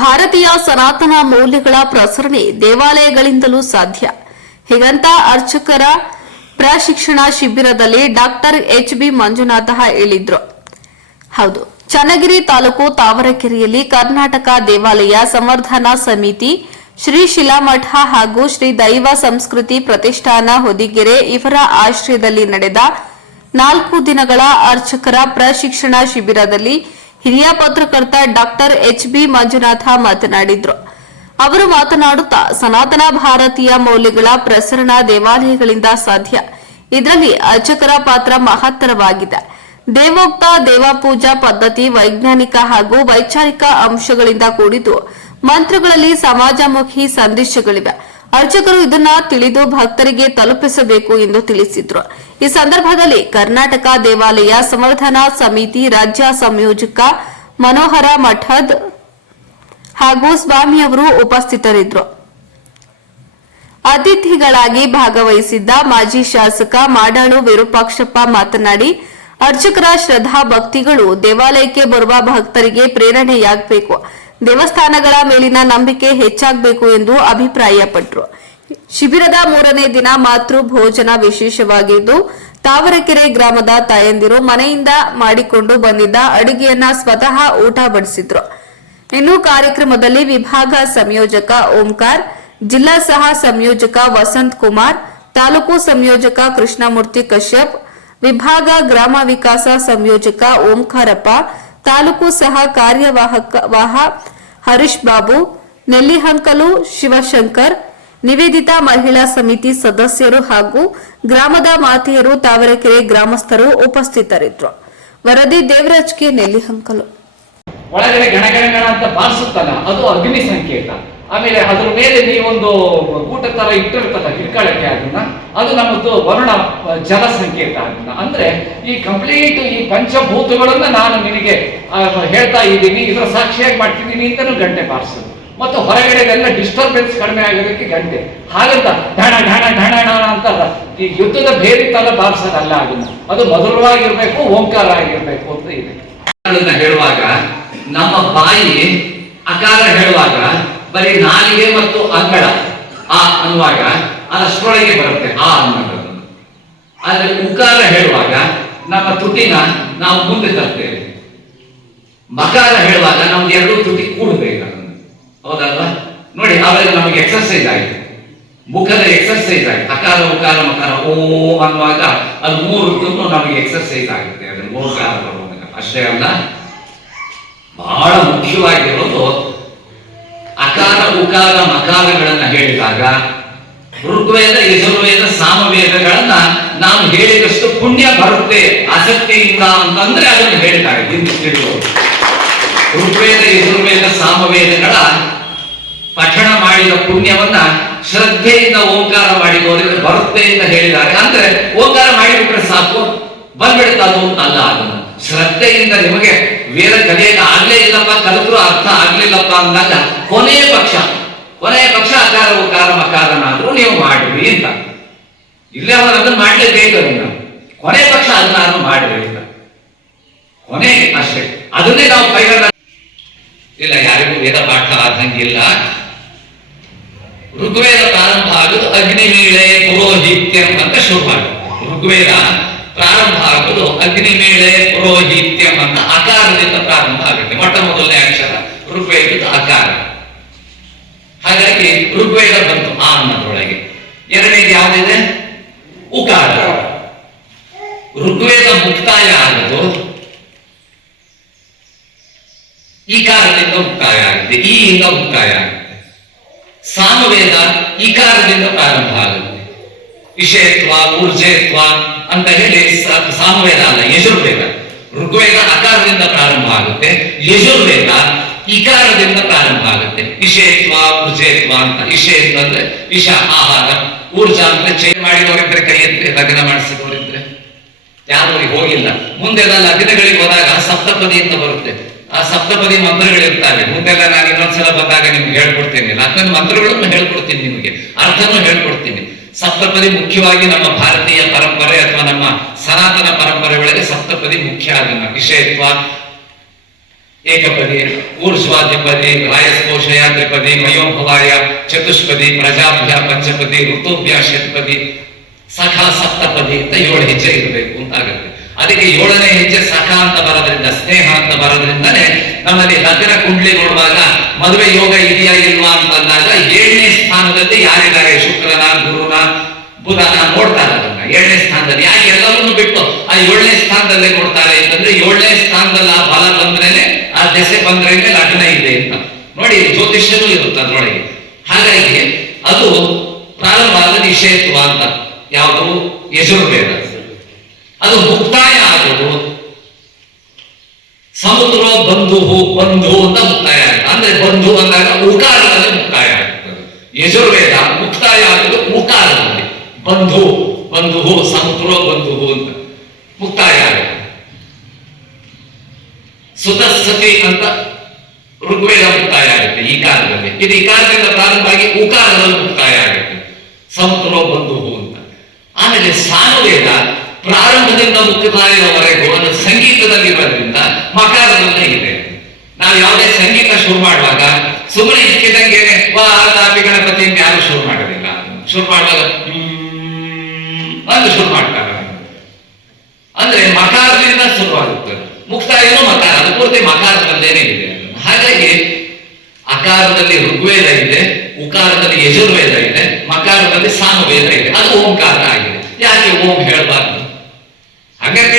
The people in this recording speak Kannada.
ಭಾರತೀಯ ಸನಾತನ ಮೌಲ್ಯಗಳ ಪ್ರಸರಣೆ ದೇವಾಲಯಗಳಿಂದಲೂ ಸಾಧ್ಯ. ಹೀಗಂತ ಅರ್ಚಕರ ಪ್ರಶಿಕ್ಷಣ ಶಿಬಿರದಲ್ಲಿ ಡಾಕ್ಟರ್ ಎಚ್ ಬಿ ಮಂಜುನಾಥ ಹೇಳಿದ್ರು. ಹೌದು, ಚನ್ನಗಿರಿ ತಾಲೂಕು ತಾವರಕೆರೆಯಲ್ಲಿ ಕರ್ನಾಟಕ ದೇವಾಲಯ ಸಂವರ್ಧನಾ ಸಮಿತಿ, ಶ್ರೀ ಶಿಲಾಮಠ ಹಾಗೂ ಶ್ರೀ ದೈವ ಸಂಸ್ಕೃತಿ ಪ್ರತಿಷ್ಠಾನ ಹೊದಿಗೆರೆ ಇವರ ಆಶ್ರಯದಲ್ಲಿ ನಡೆದ ನಾಲ್ಕು ದಿನಗಳ ಅರ್ಚಕರ ಪ್ರಶಿಕ್ಷಣ ಶಿಬಿರದಲ್ಲಿ ಹಿರಿಯ ಪತ್ರಕರ್ತ ಡಾಕ್ಟರ್ ಎಚ್ ಬಿ ಮಂಜುನಾಥ ಮಾತನಾಡಿದ್ರು. ಅವರು ಮಾತನಾಡುತ್ತಾ, ಸನಾತನ ಭಾರತೀಯ ಮೌಲ್ಯಗಳ ಪ್ರಸರಣ ದೇವಾಲಯಗಳಿಂದ ಸಾಧ್ಯ. ಇದರಲ್ಲಿ ಅರ್ಚಕರ ಪಾತ್ರ ಮಹತ್ತರವಾಗಿದೆ. ದೇವೋಕ್ತ ದೇವಪೂಜಾ ಪದ್ಧತಿ ವೈಜ್ಞಾನಿಕ ಹಾಗೂ ವೈಚಾರಿಕ ಅಂಶಗಳಿಂದ ಕೂಡಿದ್ದು, ಮಂತ್ರಗಳಲ್ಲಿ ಸಮಾಜಮುಖಿ ಸಂದೇಶಗಳಿವೆ. ಅರ್ಚಕರು ಇದನ್ನ ತಿಳಿದು ಭಕ್ತರಿಗೆ ತಲುಪಿಸಬೇಕು ಎಂದು ತಿಳಿಸಿದ್ರು. ಈ ಸಂದರ್ಭದಲ್ಲಿ ಕರ್ನಾಟಕ ದೇವಾಲಯ ಸಂವರ್ಧನಾ ಸಮಿತಿ ರಾಜ್ಯ ಸಂಯೋಜಕ ಮನೋಹರ ಮಠದ್ ಹಾಗೂ ಸ್ವಾಮಿಯವರು ಉಪಸ್ಥಿತರಿದ್ದರು ಅತಿಥಿಗಳಾಗಿ ಭಾಗವಹಿಸಿದ್ದ ಮಾಜಿ ಶಾಸಕ ಮಾಡಾಳು ವಿರೂಪಾಕ್ಷಪ್ಪ ಮಾತನಾಡಿ, ಅರ್ಚಕರ ಶ್ರದ್ಧಾ ಭಕ್ತಿಗಳು ದೇವಾಲಯಕ್ಕೆ ಬರುವ ಭಕ್ತರಿಗೆ ಪ್ರೇರಣೆಯಾಗಬೇಕು. ದೇವಸ್ಥಾನಗಳ ಮೇಲಿನ ನಂಬಿಕೆ ಹೆಚ್ಚಾಗಬೇಕು ಎಂದು ಅಭಿಪ್ರಾಯಪಟ್ಟರು ಶಿಬಿರದ ಮೂರನೇ ದಿನ ಮಾತೃ ಭೋಜನ ವಿಶೇಷವಾಗಿದ್ದು, ತಾವರಕೆರೆ ಗ್ರಾಮದ ತಾಯಂದಿರು ಮನೆಯಿಂದ ಮಾಡಿಕೊಂಡು ಬಂದಿದ್ದ ಅಡುಗೆಯನ್ನ ಸ್ವತಃ ಊಟ ಬಡಿಸಿದ್ರು. ಇನ್ನು ಕಾರ್ಯಕ್ರಮದಲ್ಲಿ ವಿಭಾಗ ಸಂಯೋಜಕ ಓಂಕಾರ್, ಜಿಲ್ಲಾ ಸಹ ಸಂಯೋಜಕ ವಸಂತ್ ಕುಮಾರ್, ತಾಲೂಕು ಸಂಯೋಜಕ ಕೃಷ್ಣಮೂರ್ತಿ ಕಶ್ಯಪ್, ವಿಭಾಗ ಗ್ರಾಮ ವಿಕಾಸ ಸಂಯೋಜಕ ಓಂಕಾರಪ್ಪ, ತಾಲೂಕು ಸಹ ಕಾರ್ಯವಾಹಕ ವಾಹ ಹರೀಶ್ ಬಾಬು ನೆಲ್ಲಿಹಂಕಲು ಶಿವಶಂಕರ್, ನಿವೇದಿತಾ ಮಹಿಳಾ ಸಮಿತಿ ಸದಸ್ಯರು ಹಾಗೂ ಗ್ರಾಮದ ಮಾತೆಯರು, ತಾವರೆಕೆರೆ ಗ್ರಾಮಸ್ಥರು ಉಪಸ್ಥಿತರಿದ್ದರು. ವರದಿ ದೇವರಾಜ್ ಕೆ ನೆಲ್ಲಿಹಂಕಲು ಒಳಗಡೆ ಗಣಗಣಗಣ ಗಣ ಗಣ ಅಂತ ಬಾರಿಸುತ್ತಲ್ಲ, ಅದು ಅಗ್ನಿ ಸಂಕೇತ ಆಮೇಲೆ ಅದ್ರ ಮೇಲೆ ನೀವೊಂದು ಊಟ ತರ ಇಟ್ಟಿರ್ತಲ್ಲ ಹಿಡ್ಕೊಳ್ಳಕ್ಕೆ ಅದನ್ನ. ಅದು ನಮ್ಮದು ವರುಣ ಜಲ ಸಂಕೇತ ಅಂದ್ರೆ ಈ ಕಂಪ್ಲೀಟ್ ಈ ಪಂಚಭೂತಗಳನ್ನ ನಾನು ನಿನಗೆ ಹೇಳ್ತಾ ಇದ್ದೀನಿ, ಇದರ ಸಾಕ್ಷಿಯಾಗಿ ಮಾಡ್ತಿದ್ದೀನಿ ಅಂತಾನು ಗಂಟೆ ಬಾರಿಸೋದು. ಮತ್ತು ಹೊರಗಡೆದೆಲ್ಲ ಡಿಸ್ಟರ್ಬೆನ್ಸ್ ಕಡಿಮೆ ಆಗೋದಕ್ಕೆ ಗಂಟೆ. ಹಾಗಂತ ಢಣ ಢಣ ಢಣ ಢಣ ಅಂತ ಈ ಯುದ್ಧದ ಭೇದಿತಲ್ಲ ಬಾರಿಸೋದಲ್ಲ ಅದನ್ನ. ಅದು ಮಧುರವಾಗಿರ್ಬೇಕು ಓಂಕಾರ ಆಗಿರ್ಬೇಕು ಅಂತ ಇದೆ. ಹೇಳುವಾಗ, ನಮ್ಮ ಬಾಯಿ ಅಕಾರ ಹೇಳುವಾಗ, ಬರೀ ನಾಲಿಗೆ ಮತ್ತು ಅಂಗಳ, ಆ ಅನ್ನುವಾಗ ಅದಷ್ಟರೊಳಗೆ ಬರುತ್ತೆ, ಆ ಅನ್ನೋದು ಆದರೆ ಉಕಾರ ಹೇಳುವಾಗ, ನಮ್ಮ ತುಟಿನ ನಾವು ಮುಂದೆ ತರ್ತೇವೆ. ಮಕಾರ ಹೇಳುವಾಗ ನಮ್ದು ಎರಡು ತುಟಿ ಕೂಡಬೇಕು ಹೌದಲ್ವಾ? ನೋಡಿ, ಆವಾಗ ನಮಗೆ ಎಕ್ಸರ್ಸೈಸ್ ಆಯಿತು. ಮುಖದ ಎಕ್ಸರ್ಸೈಸ್ ಆಗಿದೆ ಅಕಾರ, ಉಕಾರ, ಮಕಾರ, ಓ ಅನ್ನುವಾಗ ಅದು ಮೂರು ನಮಗೆ ಎಕ್ಸರ್ಸೈಸ್ ಆಗುತ್ತೆ. ಮೂರು ಬರುವಾಗ ಅಷ್ಟೇ ಅಲ್ಲ, ಬಹಳ ಮುಖ್ಯವಾಗಿರೋದು ಅಕಾರ, ಉಕಾರ, ಮಕಾರಗಳನ್ನು ಹೇಳಿದಾಗ ಋಗ್ವೇದ, ಯಜುರ್ವೇದ, ಸಾಮವೇದಗಳನ್ನ ನಾವು ಹೇಳಿದಷ್ಟು ಪುಣ್ಯ ಬರುತ್ತೆ, ಆಸಕ್ತಿಯಿಂದ ಅಂತಂದ್ರೆ ಅದನ್ನು ಹೇಳ್ತಾರೆ. ಋಗ್ವೇದ, ಯಜುರ್ವೇದ, ಸಾಮವೇದಗಳ ಪಠಣ ಮಾಡಿದ ಪುಣ್ಯವನ್ನ ಶ್ರದ್ಧೆಯಿಂದ ಓಂಕಾರ ಮಾಡಿದವರಿಗೆ ಬರುತ್ತೆ ಅಂತ ಹೇಳಿದ್ದಾರೆ. ಅಂದ್ರೆ ಓಂಕಾರ ಮಾಡಿಬಿಟ್ರೆ ಸಾಕು, ಬಂದ್ಬಿಡುತ್ತೆ ಅದು, ಅಲ್ಲ ಅದನ್ನು ಶ್ರದ್ಧೆಯಿಂದ ನಿಮಗೆ ವೇದ ಕಲಿಯಕ್ಕೆ ಆಗ್ಲೇ ಇಲ್ಲಪ್ಪ, ಕಲಿತರೂ ಅರ್ಥ ಆಗ್ಲಿಲ್ಲಪ್ಪ ಅಂದಾಗ ಕೊನೆಯ ಪಕ್ಷ ಕೊನೆಯ ಪಕ್ಷ ಅಕಾರವು ಕಾರಣ ಕಾರಣನಾದರೂ ನೀವು ಮಾಡಿರಿ ಅಂತ. ಇಲ್ಲೇ ಅವರು ಅದನ್ನು ಮಾಡಲೇಬೇಕು ಅದನ್ನ ಕೊನೆ ಪಕ್ಷ ಅದನ್ನಾದ್ರೂ ಮಾಡಿರಿ ಅಂತ. ಕೊನೆ ಅಷ್ಟೇ. ಅದನ್ನೇ ನಾವು ಕೈಗೊಂಡ ಇಲ್ಲ, ಯಾರಿಗೂ ವೇದ ಪಾಠ ಆದಂಗಿಲ್ಲ. ಋಗ್ವೇದ ಪ್ರಾರಂಭ ಆಗುದು ಅಗ್ನಿಮೇಳೆ ಪುರೋಹಿತ್ಯಂ ಅಂತ ಶುರು ಮಾಡುದು ಋಗ್ವೇದ ಪ್ರಾರಂಭ ಆಗುದು ಅಗ್ನಿಮೇಳೆ ಪುರೋಹಿತ್ಯಂ ಅಂತ ಅಕಾರದಿಂದ ಪ್ರಾರಂಭ ಆಗುತ್ತೆ. ಮೊಟ್ಟ ಮೊದಲನೇ ಅಕ್ಷರ ಋಗ್ವೇದದ ಅಕಾರ ಹಾಗಾಗಿ ಋಗ್ವೇದ ಬಂತು ಆ ಅನ್ನೋದ್ರೊಳಗೆ ಎರಡನೇದು ಯಾವುದಿದೆ? ಉಕಾರ. ಋಗ್ವೇದ ಮುಕ್ತಾಯ ಆಗೋದು. ಈ ಕಾರದಿಂದ ಮುಕ್ತಾಯ ಆಗುತ್ತೆ. ಈ ಇಂದ ಮುಕ್ತಾಯ ಆಗುತ್ತೆ. ಸಾಮವೇದ ಈ ಕಾರದಿಂದ ಪ್ರಾರಂಭ ಆಗುತ್ತೆ. ವಿಷಯತ್ವ, ಊರ್ಜೇತ್ವ ಅಂತ ಹೇಳಿ ಸಾಮವೇದ ಅಲ್ಲ, ಯಜುರ್ವೇದ. ಋಗ್ವೇದ ಅಕಾರದಿಂದ ಪ್ರಾರಂಭ ಆಗುತ್ತೆ. ಯಜುರ್ವೇದ. ಇಕಾರದಿಂದ ಪ್ರಾರಂಭ ಆಗುತ್ತೆ. ವಿಷಯತ್ವ ಊರ್ಜೇತ್ವ ಅಂತ. ವಿಷಯತ್ವ ಅಂದ್ರೆ ವಿಷ, ಆಹಾರ. ಊರ್ಜಾ ಅಂದ್ರೆ ಚೇಂಜ್ ಮಾಡಿದವರಿದ್ರೆ ಕೈ ಎತ್ತಿ ಲಗ್ನ ಮಾಡಿಸಿದವರಿದ್ರೆ. ಯಾರು ಹೋಗಿಲ್ಲ. ಮುಂದೆಲ್ಲ ಲಗ್ನಗಳಿಗೆ ಹೋದಾಗ ಸಪ್ತಪದಿ ಅಂತ ಬರುತ್ತೆ. ಆ ಸಪ್ತಪದಿ ಮಂತ್ರಗಳಿರ್ತಾವೆ. ಮುಂದೆಲ್ಲ ನಾನು ಇನ್ನೊಂದ್ಸಲ ಬಂದಾಗ ನಿಮ್ಗೆ ಹೇಳ್ಕೊಡ್ತೀನಿ. ಲಗ್ನ ಮಂತ್ರಗಳನ್ನು ಹೇಳ್ಕೊಡ್ತೀನಿ ನಿಮಗೆ. ಅರ್ಥನೂ ಹೇಳ್ಕೊಡ್ತೀನಿ. ಸಪ್ತಪದಿ ಮುಖ್ಯವಾಗಿ ನಮ್ಮ ಭಾರತೀಯ ಪರಂಪರೆ ಅಥವಾ ನಮ್ಮ ಸನಾತನ ಪರಂಪರೆ ಒಳಗೆ ಸಪ್ತಪದಿ ಮುಖ್ಯ ಅದನ್ನ ವಿಷಯತ್ವ ಏಕಪದಿ ಊರ್ಧ್ವಾಧಿಪದಿ ರಾಯಸ್ವ ಮಹೋಕ್ಷಯ ತ್ರಿಪದಿ ಮಯೋಭವಾಯ ಚತುಷ್ಪದಿ ಪ್ರಜಾಭ್ಯ ಪಂಚಪದಿ ಋತುಭ್ಯ ಷಟ್ಪದಿ ಸಖ ಸಪ್ತಪದಿ ಅಂತ ಏಳು ಹೆಜ್ಜೆ ಇರಬೇಕು ಅಂತ ಆಗುತ್ತೆ ಅದಕ್ಕೆ ಏಳನೇ ಹೆಜ್ಜೆ ಸಖ ಅಂತ ಬರೋದ್ರಿಂದ ಸ್ನೇಹ ಅಂತ ಬರೋದ್ರಿಂದನೇ ನಮ್ಮಲ್ಲಿ ಲಗ್ನ ಕುಂಡ್ಲಿ ನೋಡುವಾಗ ಮದುವೆ ಯೋಗ ಇದೆಯಾ ಇಲ್ವಾ ಅಂತಂದಾಗ ಏಳನೇ ಸ್ಥಾನದಲ್ಲಿ ಯಾರಿದ್ದಾರೆ ಶುಕ್ರನ ಗುರುನ ಬುಧನ ನೋಡ್ತಾರೆ ಏಳನೇ ಸ್ಥಾನದಲ್ಲಿ. ಯಾಕೆ ಎಲ್ಲವನ್ನೂ ಬಿಟ್ಟು ಆ ಏಳನೇ ಸ್ಥಾನದಲ್ಲೇ ನೋಡ್ತಾರೆ ಅಂತಂದ್ರೆ ಏಳನೇ ಸ್ಥಾನದಲ್ಲಿ ಆ ಬಲ ಬಂದ್ರೇನೆ ಆ ದೆಸೆ ಬಂದ್ರೇನೆ ಲಗ್ನ ಇದೆ ಅಂತ. ನೋಡಿ, ಜ್ಯೋತಿಷ್ಯನೂ ಇರುತ್ತೆ ಅದ್ರೊಳಗೆ ಹಾಗಾಗಿ ಅದು ಪ್ರಾರಂಭವಾದ ನಿಷೇತ್ವ ಅಂತ. ಯಾವುದು? ಯಜುರ್ವೇದ. ಅದು ಮುಕ್ತಾಯ ಆಗೋದು. ಸಮುದ್ರ ಬಂಧು ಬಂಧು ಅಂತ ಮುಕ್ತಾಯ ಆಗುತ್ತೆ. ಅಂದ್ರೆ ಬಂಧು ಅಂದಾಗ ಉಕಾರದಲ್ಲಿ ಮುಕ್ತಾಯ ಆಗ್ತದೆ. ಯಜುರ್ವೇದ ಮುಕ್ತಾಯ ಆಗೋದು ಬಂಧು ಬಂಧು ಸಮುದ್ರ ಬಂಧು ಅಂತ. ಮುಕ್ತಾಯ ಸುತಸ್ಸತಿ ಅಂತ ಋಗ್ವೇದ ಮುಕ್ತಾಯ ಆಗುತ್ತೆ ಈ ಕಾಲದಲ್ಲಿ. ಇದು ಈ ಕಾಲದಿಂದ ಪ್ರಾರಂಭವಾಗಿ ಉಕಾರದಲ್ಲಿ ಮುಕ್ತಾಯ ಆಗುತ್ತೆ. ಸಮುದ್ರ ಬಂಧು ಅಂತ. ಆಮೇಲೆ ಸಾಮವೇದ ಪ್ರಾರಂಭದಿಂದ ಮುಕ್ತಾಯದವರೆಗೂ ಅದು ಸಂಗೀತದಲ್ಲಿ ಇರೋದ್ರಿಂದ ಮಕಾರದಲ್ಲೇ ಇದೆ. ನಾವು ಯಾವುದೇ ಸಂಗೀತ ಶುರು ಮಾಡುವಾಗ ಸುಮ್ಮನೆ ಇಕ್ಕಿದಂಗೆ ವಾ ಗಣಪತಿ ಯಾರು ಶುರು ಮಾಡೋದಿಲ್ಲ. ಶುರು ಮಾಡುವಾಗ ಅಂತ ಶುರು ಮಾಡ್ತಾರೆ. ಅಂದ್ರೆ ಮಕಾರದಿಂದ ಶುರುವಾಗುತ್ತದೆ ಮುಕ್ತಾಯನೂ ಮಕಾರ, ಅದು ಪೂರ್ತಿ ಮಕಾರದಲ್ಲೇನೆ ಇದೆ. ಹಾಗಾಗಿ ಅಕಾರದಲ್ಲಿ ಋಗ್ವೇದ ಇದೆ, ಉಕಾರದಲ್ಲಿ ಯಜುರ್ವೇದ ಇದೆ, ಮಕಾರದಲ್ಲಿ ಸಾಮವೇದ ಇದೆ. ಅದು ಓಂಕಾರ ಆಗಿದೆ. ಯಾಕೆ ಓಂ ಹೇಳಬಾರ್ದು? ಹಾಗಾಗಿ